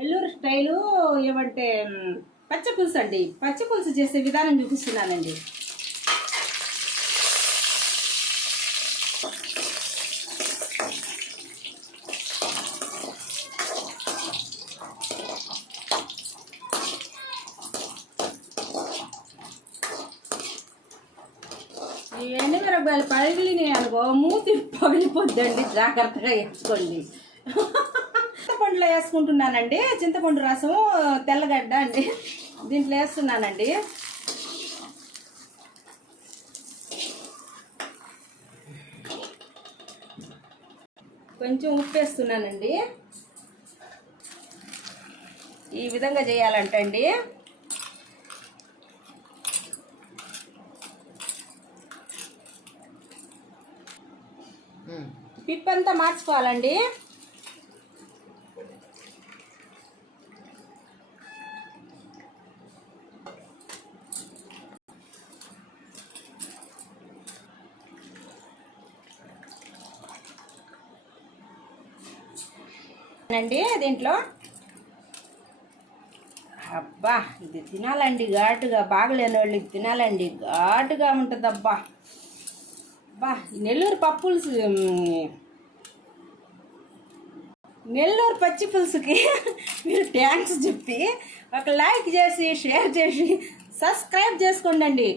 Nellore style ఏమంటే పచ్చి పులుసు అండి. పచ్చి పులుసు చేసే విధానం చూపిస్తున్నానండి. ఈ ఎండుమిరపకాయలు పగిలినాయి అనుకో మూతి పగిలిపోద్దండి, జాగ్రత్తగా వేసుకోండి. చింతపండులో వేసుకుంటున్నానండి. చింతపండు రసం, తెల్లగడ్డ అండి దీంట్లో వేస్తున్నానండి. కొంచెం ఉప్పు వేస్తున్నానండి. ఈ విధంగా చేయాలంటండి. పిప్పంతా మార్చుకోవాలండి. దీంట్లో అబ్బా ఇది తినాలండి, ఘాటుగా. బాగలేని వాళ్ళకి తినాలండి, ఘాటుగా ఉంటుంది. అబ్బా అబ్బా నెల్లూరు పప్పులుసు, నెల్లూరు పచ్చి పులుసుకి మీరు థ్యాంక్స్ చెప్పి ఒక లైక్ చేసి, షేర్ చేసి, సబ్స్క్రైబ్ చేసుకోండి.